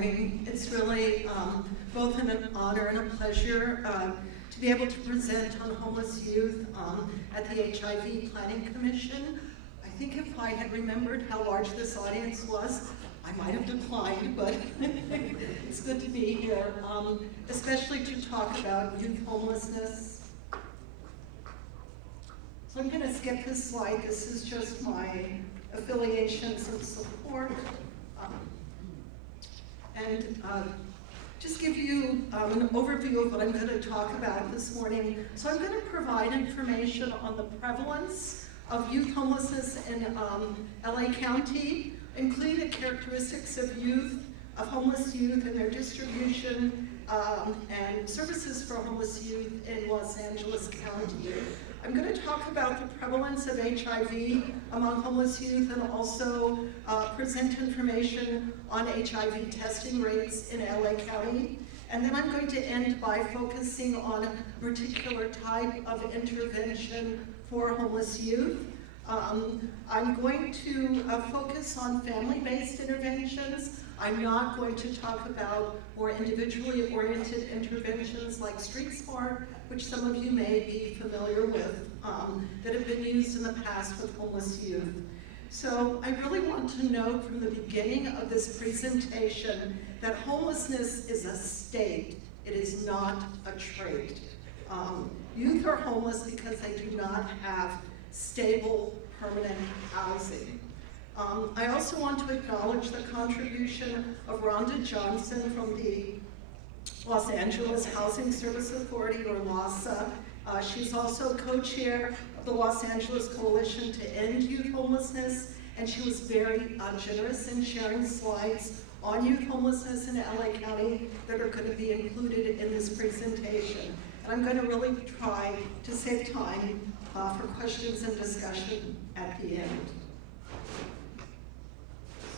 morning. It's really both an honor and a pleasure to be able to present on homeless youth at the HIV Planning Commission. I think if I had remembered how large this audience was, I might have declined, but it's good to be here, especially to talk about youth homelessness. So I'm going to skip this slide. This is just my affiliations and support. And just give you an overview of what I'm going to talk about this morning. So I'm going to provide information on the prevalence of youth homelessness in LA County, including the characteristics of homeless youth and their distribution and services for homeless youth in Los Angeles County. I'm going to talk about the prevalence of HIV among homeless youth and also present information on HIV testing rates in LA County. And then I'm going to end by focusing on a particular type of intervention for homeless youth. I'm going to focus on family-based interventions. I'm not going to talk about more individually oriented interventions like Street Smart, which some of you may be familiar with, that have been used in the past with homeless youth. So I really want to note from the beginning of this presentation that homelessness is a state. It is not a trait. Youth are homeless because they do not have stable, permanent housing. I also want to acknowledge the contribution of Rhonda Johnson from the Los Angeles Housing Service Authority, or LAHSA. She's also co-chair of the Los Angeles Coalition to End Youth Homelessness, and she was very generous in sharing slides on youth homelessness in LA County that are going to be included in this presentation. And I'm going to really try to save time for questions and discussion at the end.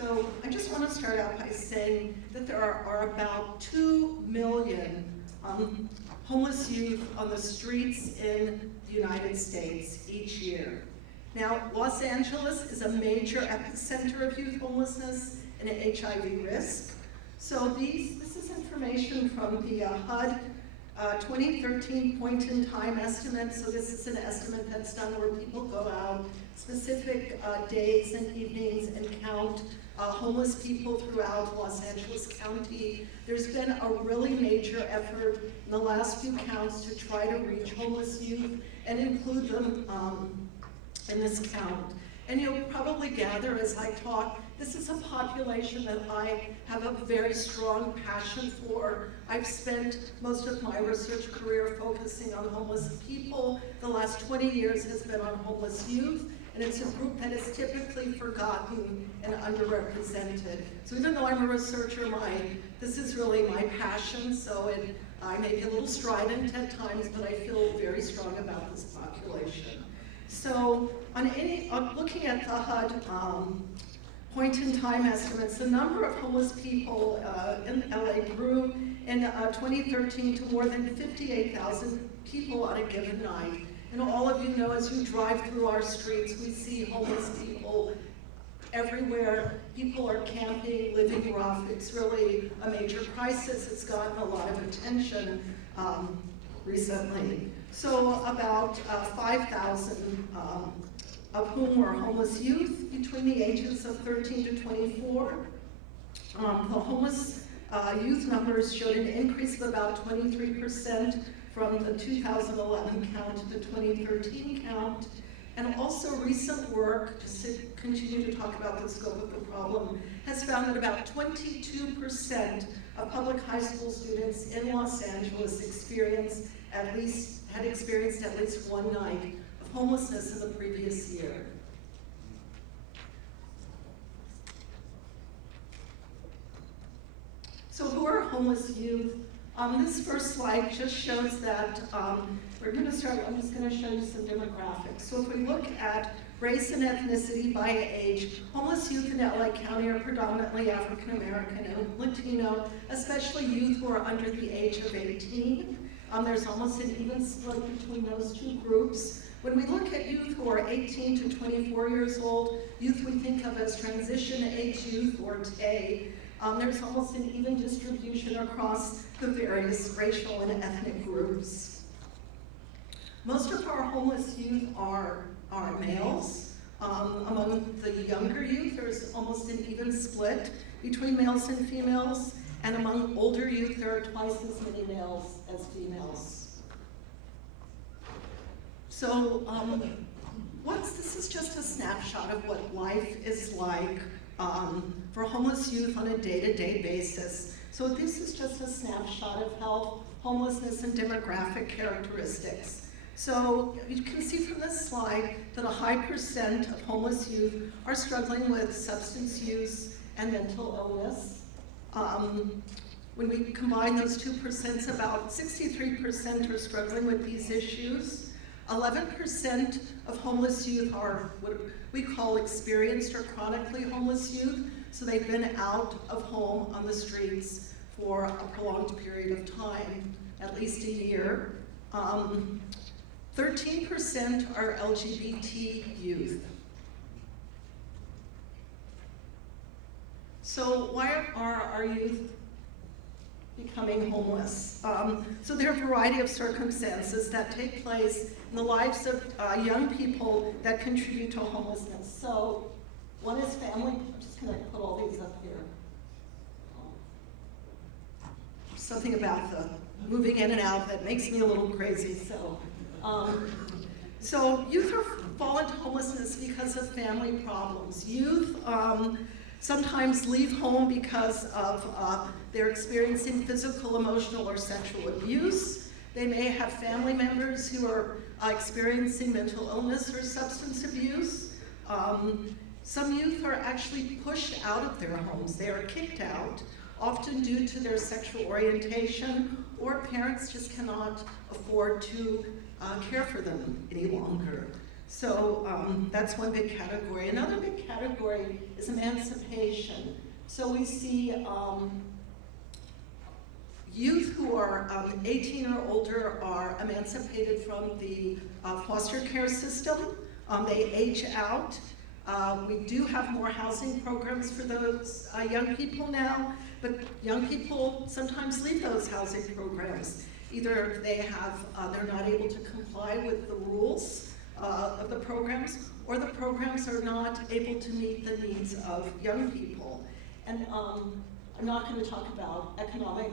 So I just want to start out by saying that there are about 2 million homeless youth on the streets in the United States each year. Now, Los Angeles is a major epicenter of youth homelessness and HIV risk. So this is information from the HUD 2013 point-in-time estimate. So this is an estimate that's done where people go out specific days and evenings and count homeless people throughout Los Angeles County. There's been a really major effort in the last few counts to try to reach homeless youth and include them in this count. And you'll probably gather as I talk, this is a population that I have a very strong passion for. I've spent most of my research career focusing on homeless people. The last 20 years has been on homeless youth, and it's a group that is typically forgotten and underrepresented. So even though I'm a researcher, this is really my passion, so I may be a little strident at times, but I feel very strong about this population. So looking at the HUD point-in-time estimates, the number of homeless people in LA grew in 2013 to more than 58,000 people on a given night. And all of you know, as you drive through our streets, we see homeless people everywhere. People are camping, living rough. It's really a major crisis. It's gotten a lot of attention recently. So about 5,000 of whom were homeless youth between the ages of 13 to 24. The homeless youth numbers showed an increase of about 23% from the 2011 count to the 2013 count. And also recent work, just to continue to talk about the scope of the problem, has found that about 22% of public high school students in Los Angeles had experienced at least one night of homelessness in the previous year. So who are homeless youth? This first slide just shows that I'm just going to show you some demographics. So if we look at race and ethnicity by age, homeless youth in LA County are predominantly African American and Latino, especially youth who are under the age of 18. There's almost an even split between those two groups. When we look at youth who are 18 to 24 years old, youth we think of as transition age youth, or TAY, There's almost an even distribution across the various racial and ethnic groups. Most of our homeless youth are males. Among the younger youth, there's almost an even split between males and females, and among older youth, there are twice as many males as females. So, this is just a snapshot of what life is like for homeless youth on a day-to-day basis. So this is just a snapshot of health, homelessness, and demographic characteristics. So you can see from this slide that a high percent of homeless youth are struggling with substance use and mental illness. When we combine those 2%, about 63% are struggling with these issues. 11% of homeless youth are what we call experienced or chronically homeless youth. So they've been out of home on the streets for a prolonged period of time, at least a year. 13% are LGBT youth. So why are our youth becoming homeless? So there are a variety of circumstances that take place in the lives of young people that contribute to homelessness. So one is family. I'm just going to put all these up here. Something about the moving in and out that makes me a little crazy. So youth fall into homelessness because of family problems. Youth sometimes leave home because of they're experiencing physical, emotional, or sexual abuse. They may have family members who are experiencing mental illness or substance abuse. Some youth are actually pushed out of their homes. They are kicked out, often due to their sexual orientation, or parents just cannot afford to care for them any longer. So that's one big category. Another big category is emancipation. So we see youth who are 18 or older are emancipated from the foster care system. They age out. We do have more housing programs for those young people now, but young people sometimes leave those housing programs. Either they're not able to comply with the rules of the programs, or the programs are not able to meet the needs of young people. And I'm not going to talk about economic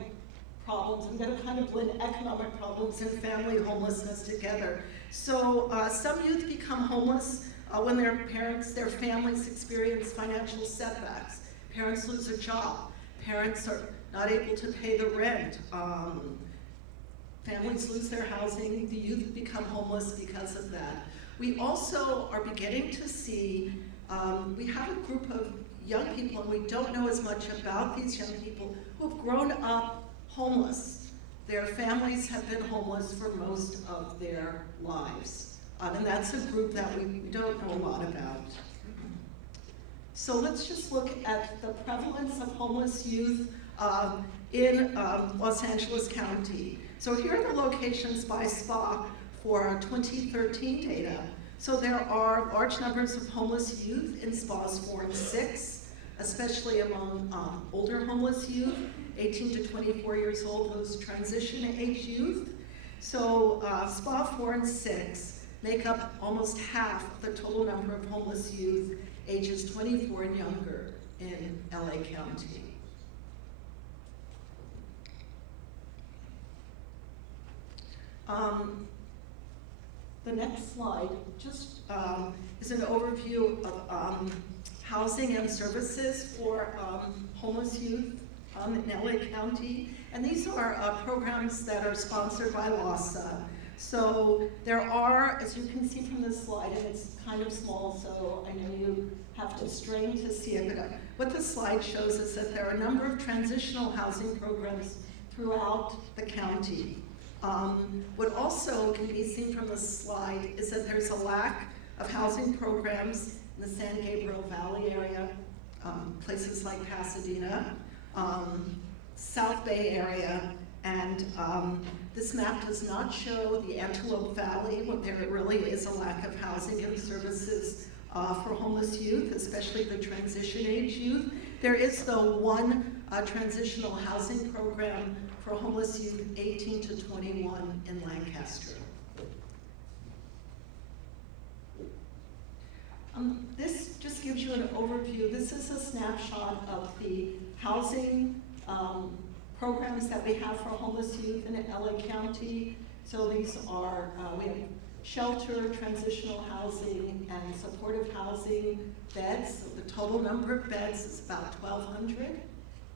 problems. I'm going to kind of blend economic problems and family homelessness together. So some youth become homeless when their families experience financial setbacks. Parents lose a job. Parents are not able to pay the rent. Families lose their housing. The youth become homeless because of that. We also are beginning to see, we have a group of young people, and we don't know as much about these young people, who have grown up homeless. Their families have been homeless for most of their lives. And that's a group that we don't know a lot about. So let's just look at the prevalence of homeless youth in Los Angeles County. So here are the locations by SPA for 2013 data. So there are large numbers of homeless youth in SPAs 4 and 6, especially among older homeless youth, 18 to 24 years old, those transition age youth. So SPA 4 and 6 make up almost half of the total number of homeless youth ages 24 and younger in LA County. The next slide just is an overview of housing and services for homeless youth in LA County. And these are programs that are sponsored by LAHSA. So there are, as you can see from this slide, and it's kind of small, so I know you have to strain to see it, but what the slide shows is that there are a number of transitional housing programs throughout the county. What also can be seen from the slide is that there's a lack of housing programs in the San Gabriel Valley area, places like Pasadena, South Bay area, and this map does not show the Antelope Valley, where there really is a lack of housing and services for homeless youth, especially the transition age youth. There is, though, one transitional housing program for homeless youth 18 to 21 in Lancaster. This just gives you an overview. This is a snapshot of the housing programs that we have for homeless youth in LA County. So these are, we have shelter, transitional housing, and supportive housing beds. So the total number of beds is about 1,200.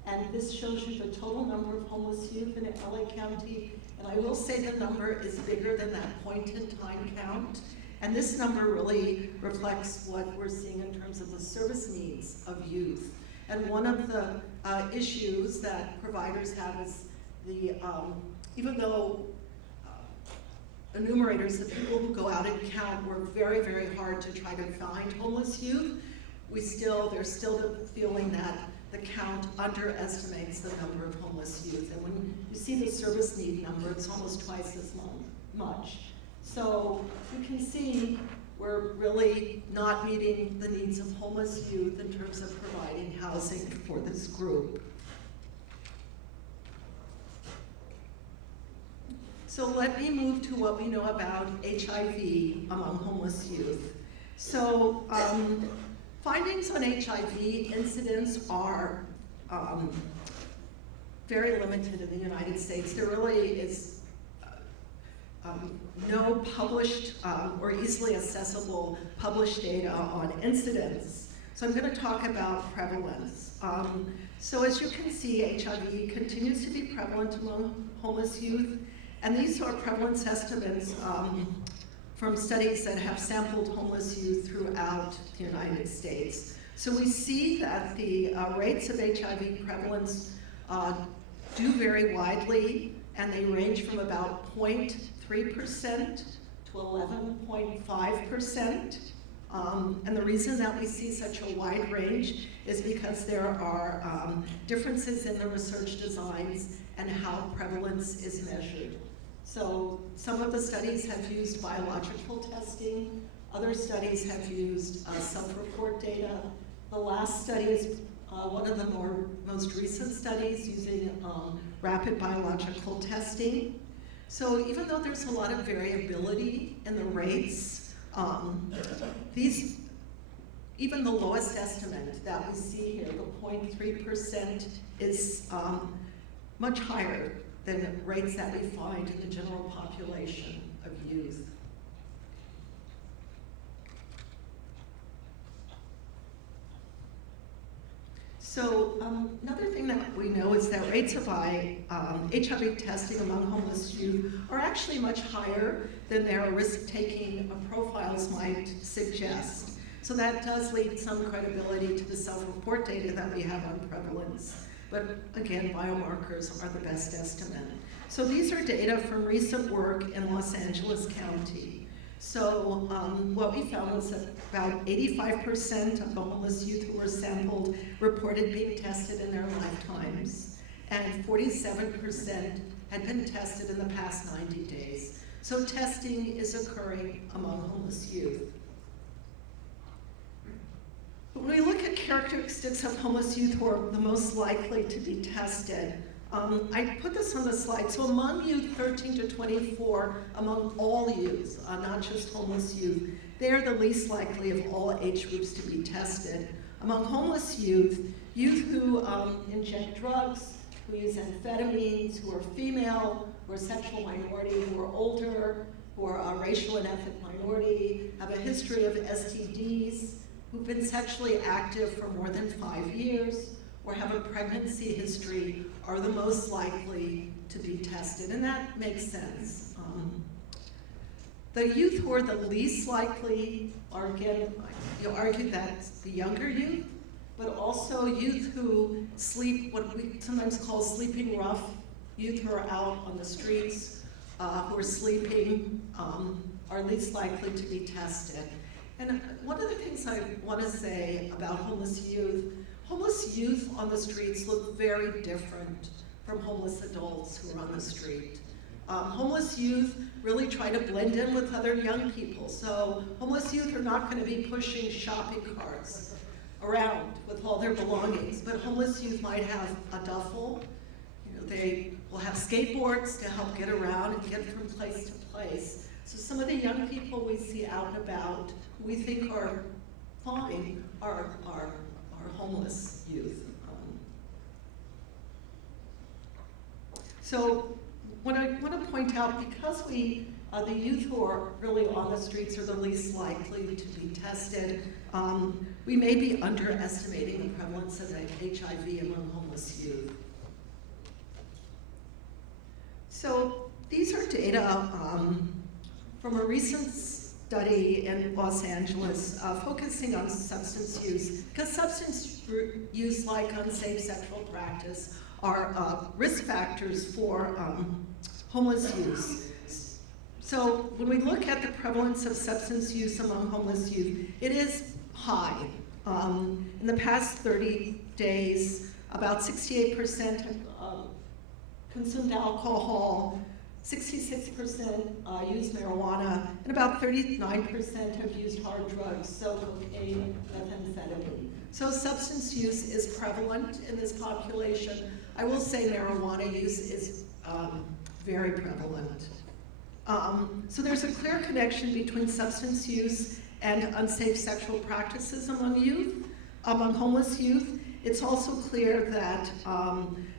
And this shows you the total number of homeless youth in LA County. And I will say the number is bigger than that point-in-time count. And this number really reflects what we're seeing in terms of the service needs of youth. And one of the issues that providers have is the, even though enumerators, the people who go out and count, work very, very hard to try to find homeless youth, there's still the feeling that the count underestimates the number of homeless youth. And when you see the service need number, it's almost twice as much. So you can see we're really not meeting the needs of homeless youth in terms of providing housing for this group. So let me move to what we know about HIV among homeless youth. So findings on HIV incidence are very limited in the United States. There really is no published or easily accessible published data on incidence. So I'm going to talk about prevalence. So as you can see, HIV continues to be prevalent among homeless youth, and these are prevalence estimates from studies that have sampled homeless youth throughout the United States. So we see that the rates of HIV prevalence do vary widely, and they range from about 0.3% to 11.5%. And the reason that we see such a wide range is because there are differences in the research designs and how prevalence is measured. So some of the studies have used biological testing, other studies have used self-report data. The last study is one of the most recent studies using rapid biological testing. So even though there's a lot of variability in the rates, even the lowest estimate that we see here, the 0.3%, is much higher than rates that we find in the general population of youth. So another thing that we know is that rates of HIV testing among homeless youth are actually much higher than their risk-taking profiles might suggest. So that does lead some credibility to the self-report data that we have on prevalence. But again, biomarkers are the best estimate. So these are data from recent work in Los Angeles County. So what we found was that about 85% of the homeless youth who were sampled reported being tested in their lifetimes, and 47% had been tested in the past 90 days. So testing is occurring among homeless youth. When we look at characteristics of homeless youth who are the most likely to be tested, I put this on the slide. So among youth 13 to 24, among all youth, not just homeless youth, they are the least likely of all age groups to be tested. Among homeless youth, youth who inject drugs, who use amphetamines, who are female, who are sexual minority, who are older, who are a racial and ethnic minority, have a history of STDs, who've been sexually active for more than 5 years, or have a pregnancy history, are the most likely to be tested, and that makes sense. The youth who are the least likely are, again, you'll argue that's the younger youth, but also youth who sleep, what we sometimes call sleeping rough, youth who are out on the streets, who are sleeping, are least likely to be tested. And one of the things I want to say about homeless youth on the streets look very different from homeless adults who are on the street. Homeless youth really try to blend in with other young people. So homeless youth are not going to be pushing shopping carts. around with all their belongings, but homeless youth might have a duffel. You know, they will have skateboards to help get around and get from place to place. So some of the young people we see out and about who we think are fine are homeless youth. So what I want to point out, because the youth who are really on the streets are the least likely to be tested, we may be underestimating the prevalence of HIV among homeless youth. So these are data from a recent study in Los Angeles focusing on substance use, because substance use, like unsafe sexual practice, are risk factors for homeless use. So when we look at the prevalence of substance use among homeless youth, it is high. In the past 30 days, about 68% have consumed alcohol, 66% used marijuana, and about 39% have used hard drugs, so cocaine, methamphetamine. So substance use is prevalent in this population. I will say marijuana use is very prevalent. So there's a clear connection between substance use and unsafe sexual practices among youth, among homeless youth. It's also clear that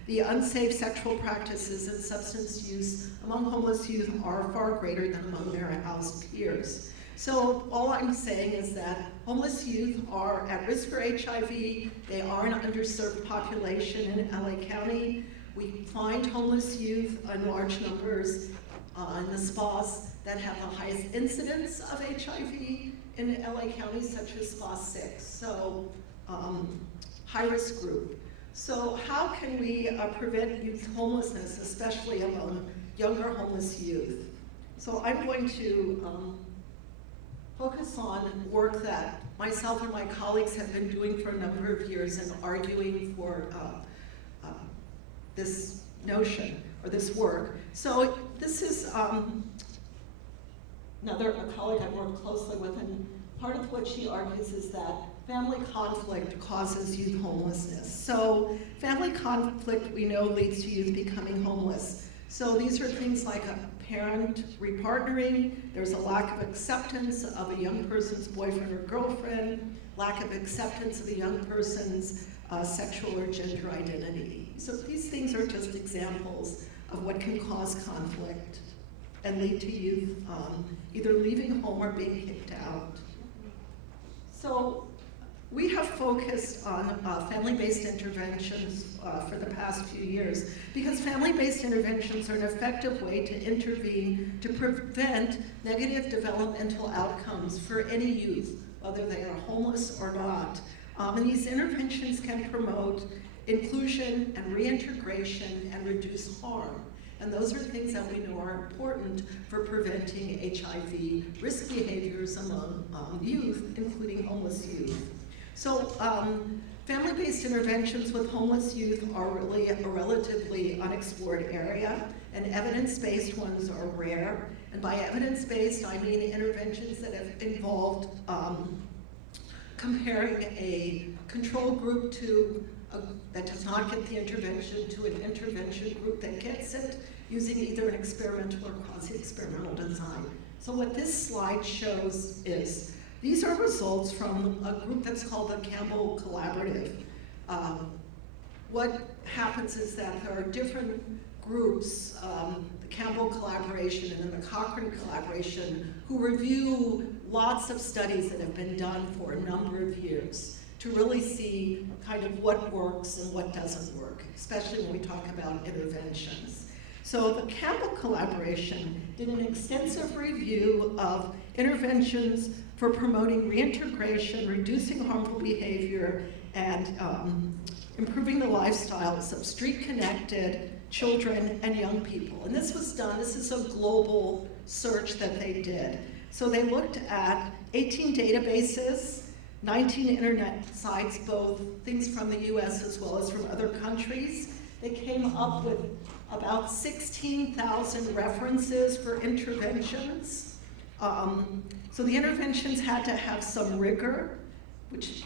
the unsafe sexual practices and substance use among homeless youth are far greater than among their housed peers. So all I'm saying is that homeless youth are at risk for HIV. They are an underserved population in LA County. We find homeless youth in large numbers in the spas that have the highest incidence of HIV in LA County, such as spa 6. So high-risk group. So how can we prevent youth homelessness, especially among younger homeless youth? So I'm going to focus on work that myself and my colleagues have been doing for a number of years and arguing for this notion, or this work. So this is a colleague I work closely with, and part of what she argues is that family conflict causes youth homelessness. So family conflict, we know, leads to youth becoming homeless. So these are things like a parent repartnering, there's a lack of acceptance of a young person's boyfriend or girlfriend, lack of acceptance of a young person's sexual or gender identity. So these things are just examples of what can cause conflict and lead to youth either leaving home or being kicked out. So we have focused on family-based interventions for the past few years, because family-based interventions are an effective way to intervene to prevent negative developmental outcomes for any youth, whether they are homeless or not. And these interventions can promote inclusion and reintegration and reduce harm. And those are things that we know are important for preventing HIV risk behaviors among youth, including homeless youth. So family-based interventions with homeless youth are really a relatively unexplored area, and evidence-based ones are rare. And by evidence-based, I mean interventions that have involved comparing a control group that does not get the intervention to an intervention group that gets it, using either an experimental or quasi-experimental design. So what this slide shows is, these are results from a group that's called the Campbell Collaborative. What happens is that there are different groups, the Campbell Collaboration and then the Cochrane Collaboration, who review lots of studies that have been done for a number of years to really see kind of what works and what doesn't work, especially when we talk about interventions. So the Campbell Collaboration did an extensive review of interventions for promoting reintegration, reducing harmful behavior, and improving the lifestyles of street-connected children and young people. And this was done, this is a global search that they did. So they looked at 18 databases, 19 internet sites, both things from the US as well as from other countries. They came up with about 16,000 references for interventions. So the interventions had to have some rigor, which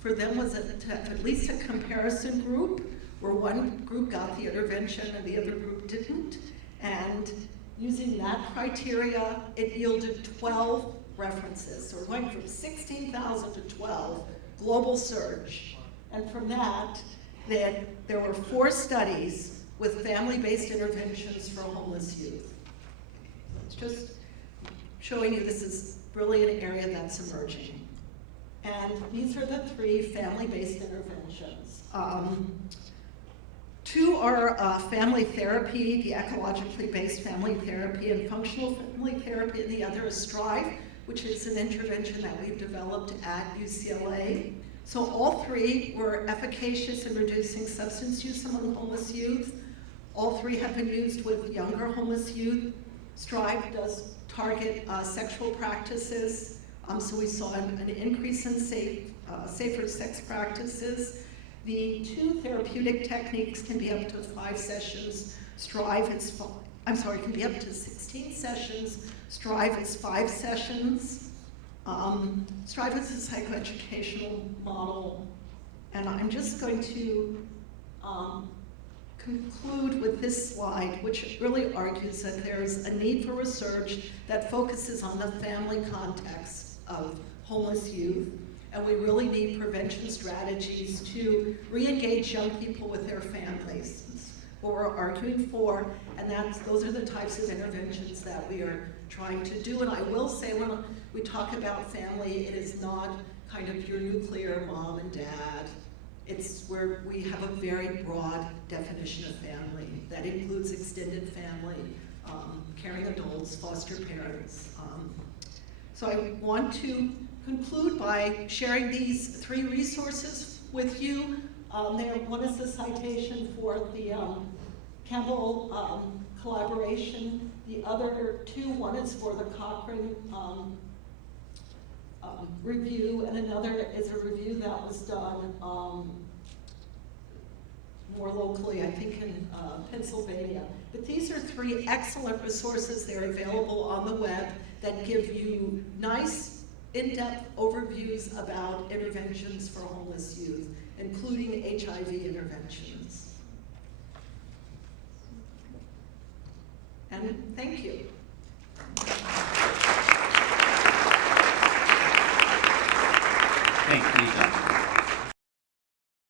for them was at least a comparison group, where one group got the intervention and the other group didn't. And using that criteria, it yielded 12 references. So we're going from 16,000 to 12, global search. And from that, there were 4 studies with family-based interventions for homeless youth. It's just showing you this is really an area that's emerging. And these are the 3 family-based interventions. 2 are family therapy, the ecologically based family therapy and functional family therapy, and the other is Strive, which is an intervention that we've developed at UCLA. So all 3 were efficacious in reducing substance use among homeless youth. All 3 have been used with younger homeless youth. Strive does target sexual practices, so we saw an increase in safer sex practices. The 2 therapeutic techniques can be up to 5 sessions. Strive is, can be up to 16 sessions. Strive is 5 sessions. Strive is a psychoeducational model. And I'm just going to conclude with this slide, which really argues that there's a need for research that focuses on the family context of homeless youth. And we really need prevention strategies to re-engage young people with their families. That's what we're arguing for, and those are the types of interventions that we are trying to do. And I will say, when we talk about family, it is not kind of your nuclear mom and dad. It's where we have a very broad definition of family that includes extended family, caring adults, foster parents. So I want to conclude by sharing these 3 resources with you. One is the citation for the Campbell collaboration. The other 2, one is for the Cochrane review, and another is a review that was done more locally, I think in Pennsylvania. But these are 3 excellent resources. They're available on the web that give you nice, in-depth overviews about interventions for homeless youth, including HIV interventions. And thank you.